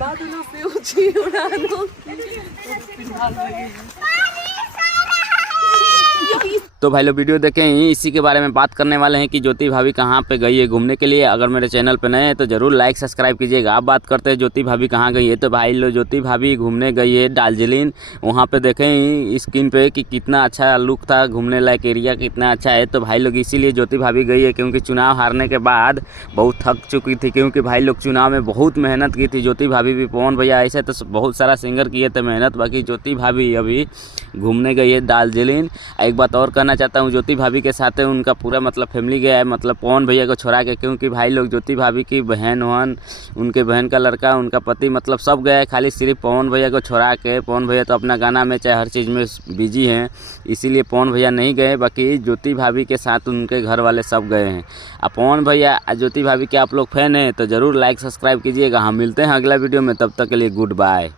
बादलों से ऊंची उड़ानों तो भाई लोग वीडियो देखें ही इसी के बारे में बात करने वाले हैं कि ज्योति भाभी कहाँ पे गई है घूमने के लिए। अगर मेरे चैनल पे नए हैं तो ज़रूर लाइक सब्सक्राइब कीजिएगा। आप बात करते हैं ज्योति भाभी कहाँ गई है, तो भाई लोग ज्योति भाभी घूमने गई है दार्जिलिंग। वहाँ पे देखें ही स्क्रीन पे कि कितना अच्छा लुक था, घूमने लायक एरिया कितना अच्छा है। तो भाई लोग इसीलिए ज्योति भाभी गई है क्योंकि चुनाव हारने के बाद बहुत थक चुकी थी, क्योंकि भाई लोग चुनाव में बहुत मेहनत की थी। ज्योति भाभी भी, पवन भैया, ऐसे तो बहुत सारा सिंगर किए थे मेहनत, बाकी ज्योति भाभी अभी घूमने गई है दार्जिलिंग। एक बात और कहना चाहता हूँ, ज्योति भाभी के साथ उनका पूरा मतलब फैमिली गया है, मतलब पवन भैया को छोड़ा के, क्योंकि भाई लोग ज्योति भाभी की बहन उनके बहन का लड़का, उनका पति, मतलब सब गए, खाली सिर्फ पवन भैया को छोड़ा के। पवन भैया तो अपना गाना में चाहे हर चीज़ में बिजी हैं, इसीलिए पवन भैया नहीं गए। बाकी ज्योति भाभी के साथ उनके घर वाले सब गए हैं। अब पवन भैया ज्योति भाभी के आप लोग फैन हैं तो ज़रूर लाइक सब्सक्राइब कीजिएगा। हम मिलते हैं अगला वीडियो में, तब तक के लिए गुड बाय।